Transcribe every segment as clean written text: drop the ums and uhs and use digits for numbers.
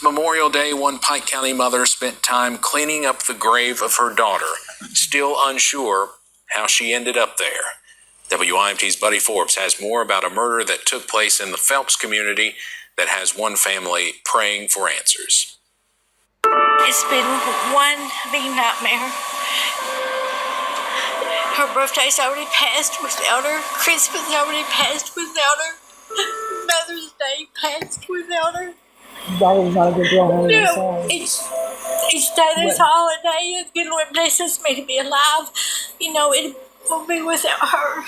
This Memorial Day, one Pike County mother spent time cleaning up the grave of her daughter, still unsure how she ended up there. WIMT's Buddy Forbes has more about a murder that took place in the Phelps community that has one family praying for answers. It's been one big nightmare. Her birthday's already passed without her. Christmas already passed without her. Mother's Day passed without her. Daughter's not a good girl. No, each day there's a holiday, and the Lord blesses me to be alive. You know, it will be without her.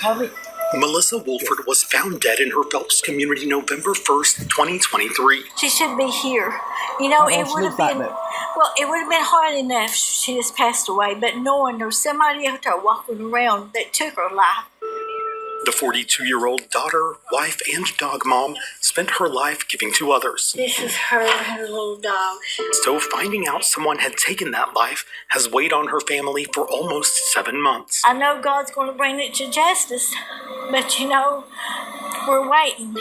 Melissa Wolford was found dead in her Phelps community November 1st, 2023. She should be here. You know, it would have been, it would have been hard enough if she just passed away, but knowing there's somebody out there walking around that took her life. The 42-year-old daughter, wife, and dog mom spent her life giving to others. This is her and her little dog. So finding out someone had taken that life has weighed on her family for almost 7 months. I know God's going to bring it to justice, but you know, we're waiting.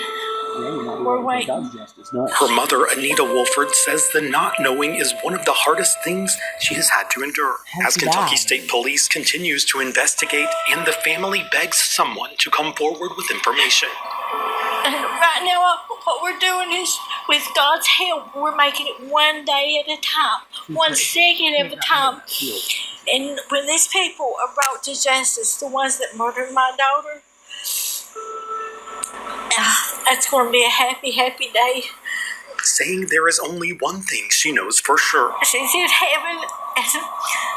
We're waiting. Her mother, Anita Wolford, says the not knowing is one of the hardest things she has had to endure. As Kentucky State Police continues to investigate and the family begs someone to come forward with information. And right now, what we're doing is, with God's help, we're making it one day at a time, 1 second at a time. And when these people are brought to justice, the ones that murdered my daughter, that's going to be a happy, happy day. Saying there is only one thing she knows for sure. She's in heaven, and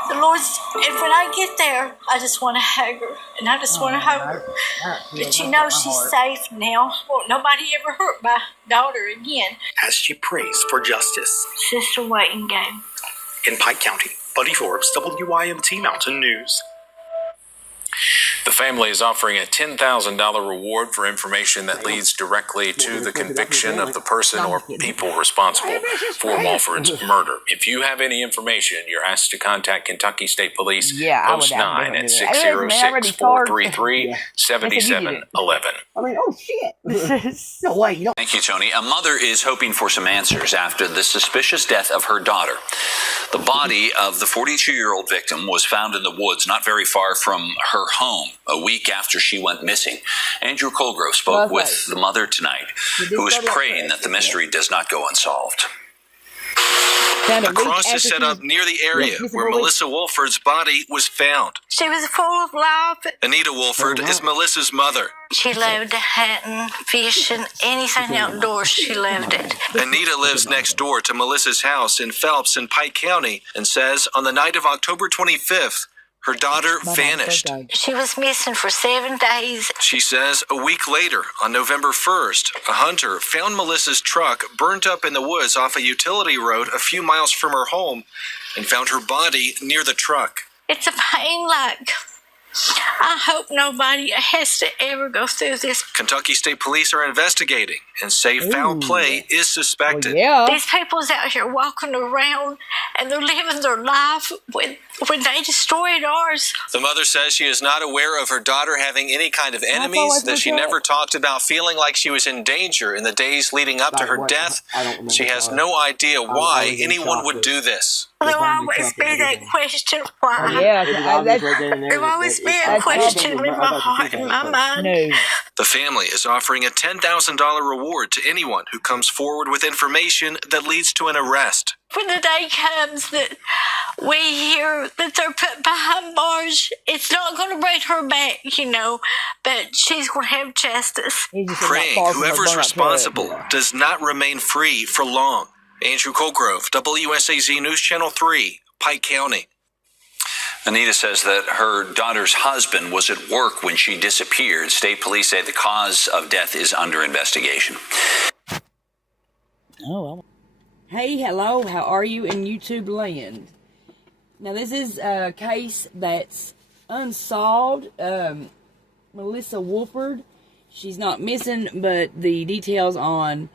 the Lord's, and when I get there, I just want to hug her, and I just want to hug her. But you know she's safe now. Won't nobody ever hurt my daughter again. As she prays for justice. It's just a waiting game. In Pike County, Buddy Forbes, WIMT Mountain News. The family is offering a $10,000 reward for information that leads directly to the conviction of the person or people responsible for Wolford's murder. If you have any information, you're asked to contact Kentucky State Police Post 9 at 606-433-7711. I mean, oh shit. No way. You don't. Thank you, Tony. A mother is hoping for some answers after the suspicious death of her daughter. The body of the 42-year-old victim was found in the woods not very far from her home a week after she went missing. Andrew Colgrove spoke with the mother tonight, who is praying that the mystery does not go unsolved. A cross is set up near the area where Melissa Wolford's body was found. She was full of life. Anita Wolford is Melissa's mother. She loved hunting, fishing, anything outdoors. She loved it. Anita lives next door to Melissa's house in Phelps in Pike County and says on the night of October 25th, her daughter vanished. She was missing for 7 days. She says a week later, on November 1st, a hunter found Melissa's truck burnt up in the woods off a utility road a few miles from her home and found her body near the truck. It's a pain like I hope nobody has to ever go through this. Kentucky State Police are investigating and say foul play is suspected. These people's out here walking around and they're living their life when they destroyed ours. The mother says she is not aware of her daughter having any kind of enemies, that she never talked about feeling like she was in danger in the days leading up to her death. She has no idea why anyone would do this. There'll always be that question, why? There'll always be a question in my heart and my mind. The family is offering a $10,000 reward to anyone who comes forward with information that leads to an arrest. When the day comes that we hear that they're put behind bars, it's not going to bring her back, you know, but she's going to have justice. Praying whoever's responsible does not remain free for long. Andrew Colgrove, WSAZ News Channel 3, Pike County. Anita says that her daughter's husband was at work when she disappeared. State police say the cause of death is under investigation. Hey, hello, how are you in YouTube land? Now, this is a case that's unsolved. Melissa Wolford, she's not missing, but the details on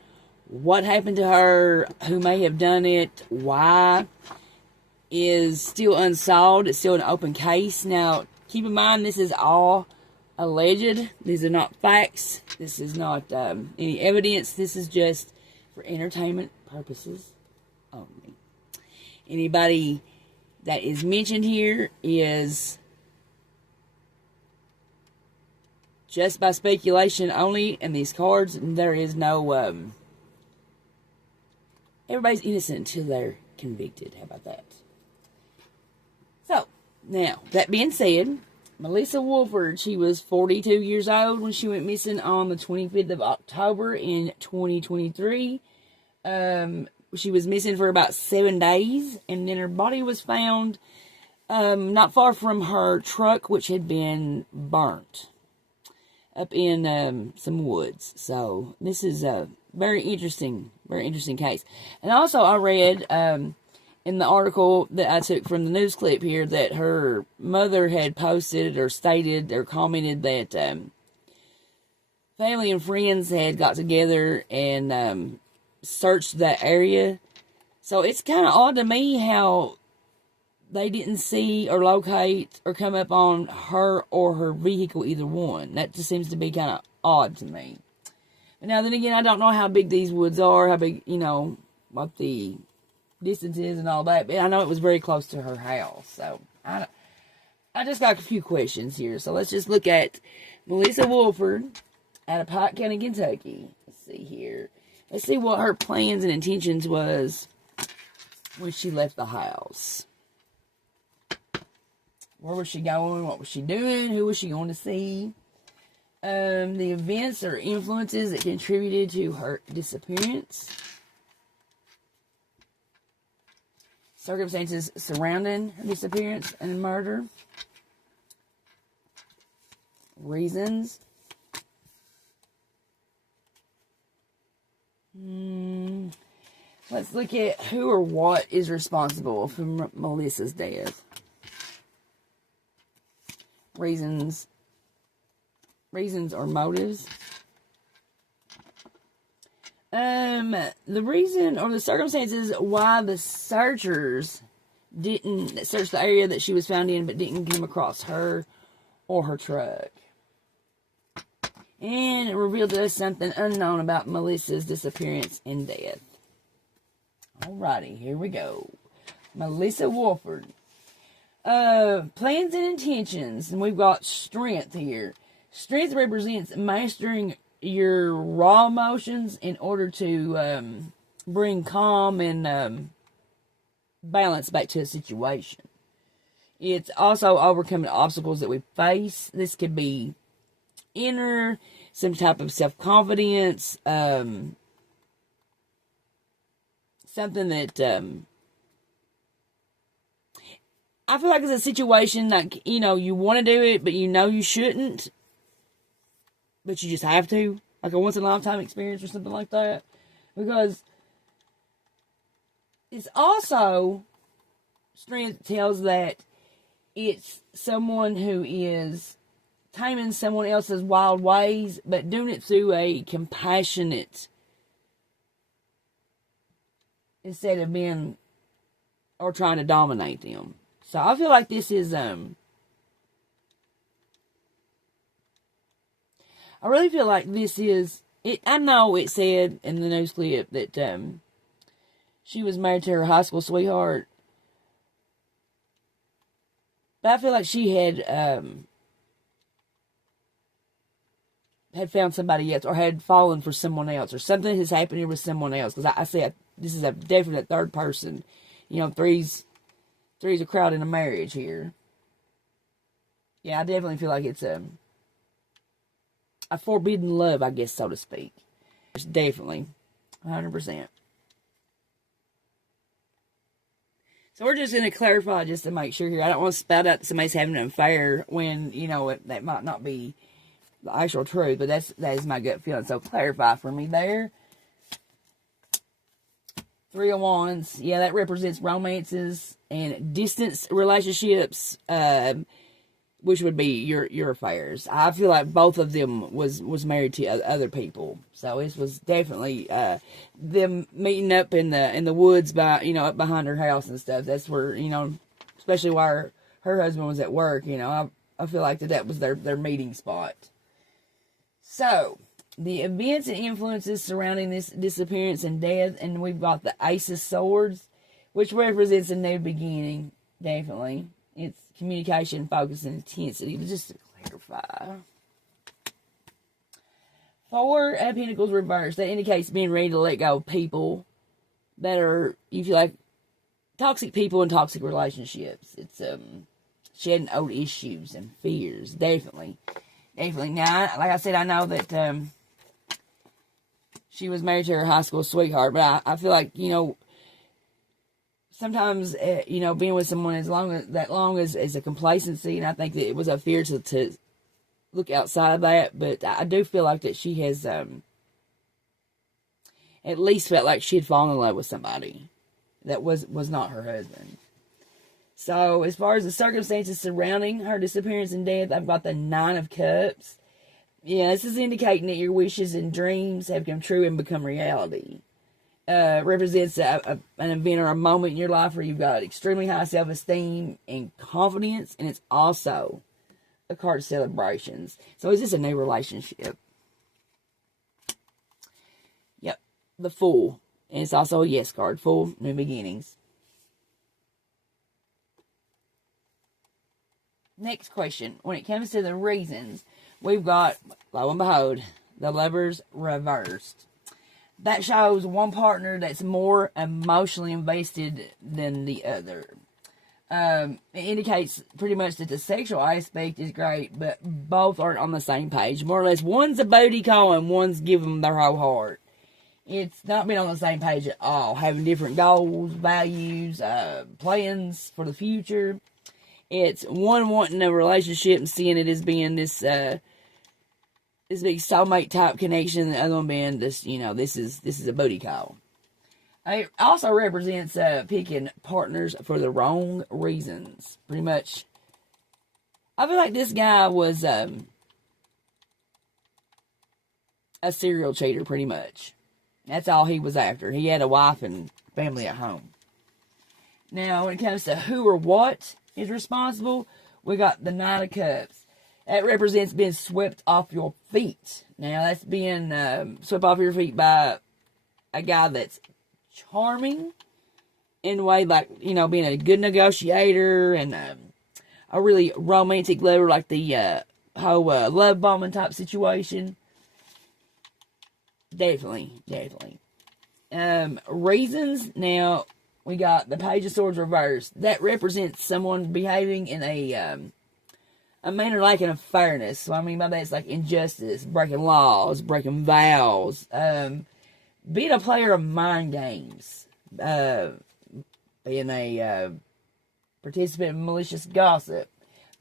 what happened to her, who may have done it, why, is still unsolved. It's still an open case. Now, keep in mind, this is all alleged. These are not facts. This is not any evidence. This is just for entertainment purposes only. Anybody that is mentioned here is just by speculation only, and these cards, there is no, everybody's innocent until they're convicted. How about that? So, now, that being said, Melissa Wolford, she was 42 years old when she went missing on the 25th of October in 2023. She was missing for about 7 days, and then her body was found not far from her truck, which had been burnt up in some woods. So this is a very interesting case. And also I read in the article that I took from the news clip here that her mother had posted or stated or commented that family and friends had got together and searched that area. So it's kind of odd to me how they didn't see or locate or come up on her or her vehicle, either one. That just seems to be kind of odd to me. But now then again, I don't know how big these woods are, how big, what the distance is and all that. But I know it was very close to her house. So I just got a few questions here. So let's just look at Melissa Wolford out of Pike County, Kentucky. Let's see here. Let's see what her plans and intentions was when she left the house. Where was she going? What was she doing? Who was she going to see? The events or influences that contributed to her disappearance. Circumstances surrounding her disappearance and murder. Reasons. Let's look at who or what is responsible for Melissa's death. Reasons or motives. The reason or the circumstances why the searchers didn't search the area that she was found in but didn't come across her or her truck. And it revealed to us something unknown about Melissa's disappearance and death. Alrighty, here we go. Melissa Wolford. Plans and intentions. And we've got strength here. Strength represents mastering your raw emotions in order to bring calm and balance back to a situation. It's also overcoming obstacles that we face. This could be inner, some type of self-confidence, something that I feel like it's a situation like, you want to do it, but you shouldn't, but you just have to, like a once-in-a-lifetime experience or something like that, because it's also, strength tells that it's someone who is taming someone else's wild ways, but doing it through a compassionate, instead of being, or trying to dominate them. So I feel like this is, I really feel like this is, I know it said in the news clip that, she was married to her high school sweetheart. But I feel like she had found somebody else, or had fallen for someone else, or something has happened here with someone else. Because I say this is a definite third person. Three's a crowd in a marriage here. Yeah, I definitely feel like it's a forbidden love, I guess, so to speak. It's definitely 100%. So we're just going to clarify just to make sure here. I don't want to spout out that somebody's having an affair when, that might not be the actual truth, but that is my gut feeling. So clarify for me there. 3 of Wands, yeah, that represents romances and distance relationships, which would be your affairs. I feel like both of them was married to other people, so it was definitely them meeting up in the woods by up behind her house and stuff. That's where especially while her husband was at work. I feel like that was their meeting spot. So the events and influences surrounding this disappearance and death, and we've got the Ace of Swords, which represents a new beginning, definitely. It's communication, focus, and intensity, but just to clarify. 4 Pentacles reversed. That indicates being ready to let go of people that are, you feel like, toxic people and toxic relationships. It's shedding old issues and fears, definitely. Now, like I said, I know that she was married to her high school sweetheart, but I feel like, sometimes, being with someone as long as a complacency, and I think that it was a fear to look outside of that, but I do feel like that she has at least felt like she had fallen in love with somebody that was not her husband. So, as far as the circumstances surrounding her disappearance and death, I've got the 9 of Cups. Yeah, this is indicating that your wishes and dreams have come true and become reality. Represents an event or a moment in your life where you've got extremely high self-esteem and confidence, and it's also a card of celebrations. So, is this a new relationship? Yep, the Fool. And it's also a yes card. Full new beginnings. Next question. When it comes to the reasons, we've got, lo and behold, the Lovers reversed. That shows one partner that's more emotionally invested than the other. It indicates pretty much that the sexual aspect is great, but both aren't on the same page. More or less, one's a booty call and one's giving them their whole heart. It's not being on the same page at all. Having different goals, values, plans for the future. It's one wanting a relationship and seeing it as being this big soulmate type connection. The other one being this, this is a booty call. It also represents picking partners for the wrong reasons. Pretty much, I feel like this guy was a serial cheater, pretty much. That's all he was after. He had a wife and family at home. Now, when it comes to who or what is responsible, we got the 9 of Cups. That represents being swept off your feet. Now, that's being swept off your feet by a guy that's charming in a way, like, being a good negotiator and a really romantic lover, like the whole love bombing type situation. Definitely. Reasons. Now, we got the Page of Swords reversed. That represents someone behaving in a manner lacking of fairness. So, I mean by that, it's like injustice, breaking laws, breaking vows, being a player of mind games, being a participant in malicious gossip,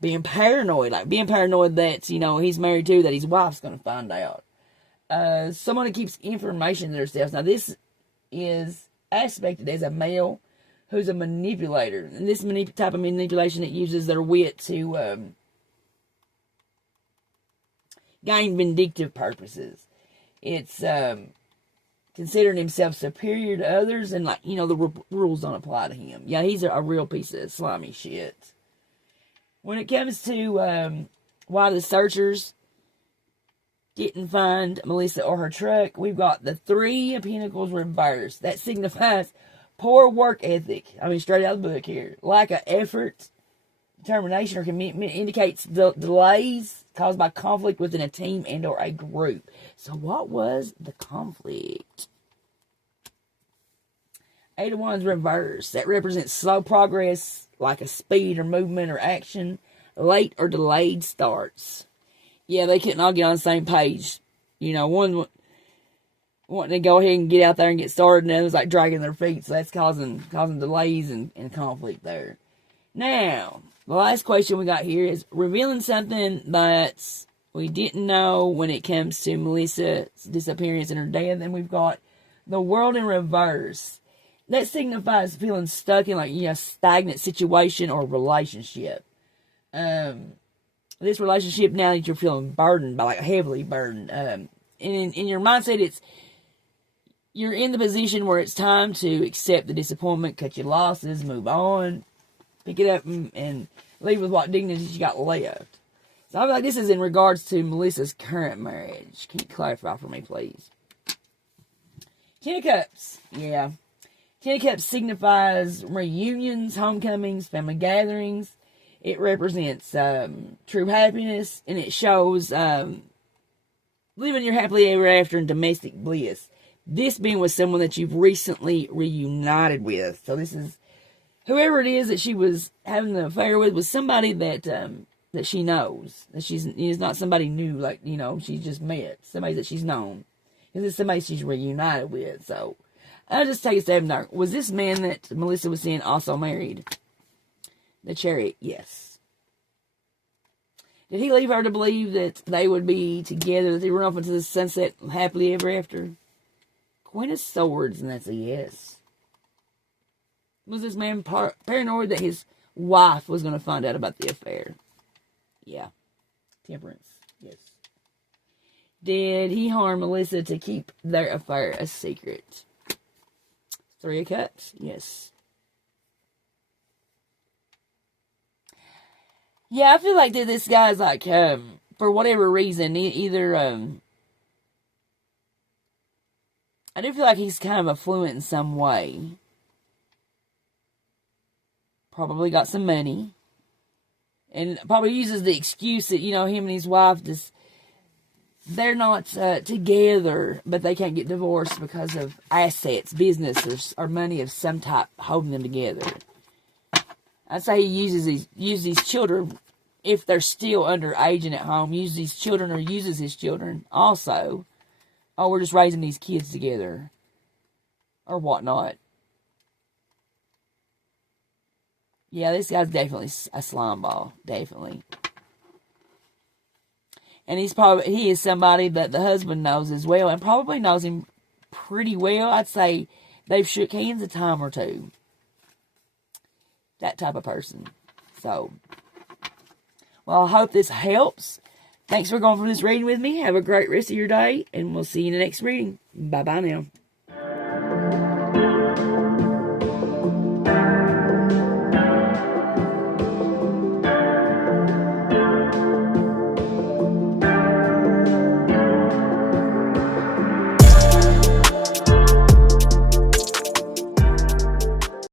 being paranoid that, he's married to, that his wife's going to find out. Someone who keeps information to themselves. Now, this is aspected as a male who's a manipulator. And this type of manipulation that uses their wit to gain vindictive purposes. It's considering himself superior to others, and the rules don't apply to him. Yeah, he's a real piece of slimy shit. When it comes to why the searchers didn't find Melissa or her truck, we've got the 3 of Pentacles reversed. That signifies poor work ethic. I mean, straight out of the book here. Lack of effort, determination, or commitment indicates delays caused by conflict within a team and or a group. So what was the conflict? 8 of Wands reversed. That represents slow progress, like a speed or movement or action, late or delayed starts. Yeah, they couldn't all get on the same page. One wanting to go ahead and get out there and get started, and the other's like dragging their feet, so that's causing delays and conflict there. Now, the last question we got here is revealing something that we didn't know when it comes to Melissa's disappearance and her death, and we've got the World in reverse. That signifies feeling stuck in a stagnant situation or relationship. This relationship, now that you're feeling burdened by, heavily burdened, in your mindset, you're in the position where it's time to accept the disappointment, cut your losses, move on, pick it up, and leave with what dignity you got left. So I feel like this is in regards to Melissa's current marriage. Can you clarify for me, please? Ten of Cups. Yeah. Ten of Cups signifies reunions, homecomings, family gatherings. It represents true happiness, and it shows living your happily ever after in domestic bliss. This being with someone that you've recently reunited with. So this is whoever it is that she was having the affair with was somebody that that she knows. That is not somebody new, like, you know, she just met. Somebody that she's known. This is somebody she's reunited with. So I'll just take a step back. Was this man that Melissa was seeing also married? The Chariot, yes. Did he leave her to believe that they would be together, that they run off into the sunset happily ever after? Queen of Swords, and that's a yes. Was this man paranoid that his wife was going to find out about the affair? Yeah. Temperance, yes. Did he harm Melissa to keep their affair a secret? Three of Cups, yes. Yeah, I feel like that this guy's like, for whatever reason, either, I do feel like he's kind of affluent in some way. Probably got some money. And probably uses the excuse that, you know, him and his wife just, they're not together, but they can't get divorced because of assets, business, or money of some type holding them together. I'd say he uses these children, if they're still underage and at home, uses these children or uses his children also. Oh, we're just raising these kids together. Or whatnot. Yeah, this guy's definitely a slime ball. Definitely. And he is somebody that the husband knows as well, and probably knows him pretty well. I'd say they've shook hands a time or two. That type of person. So, well, I hope this helps. Thanks for going through this reading with me. Have a great rest of your day, and we'll see you in the next reading. Bye-bye now.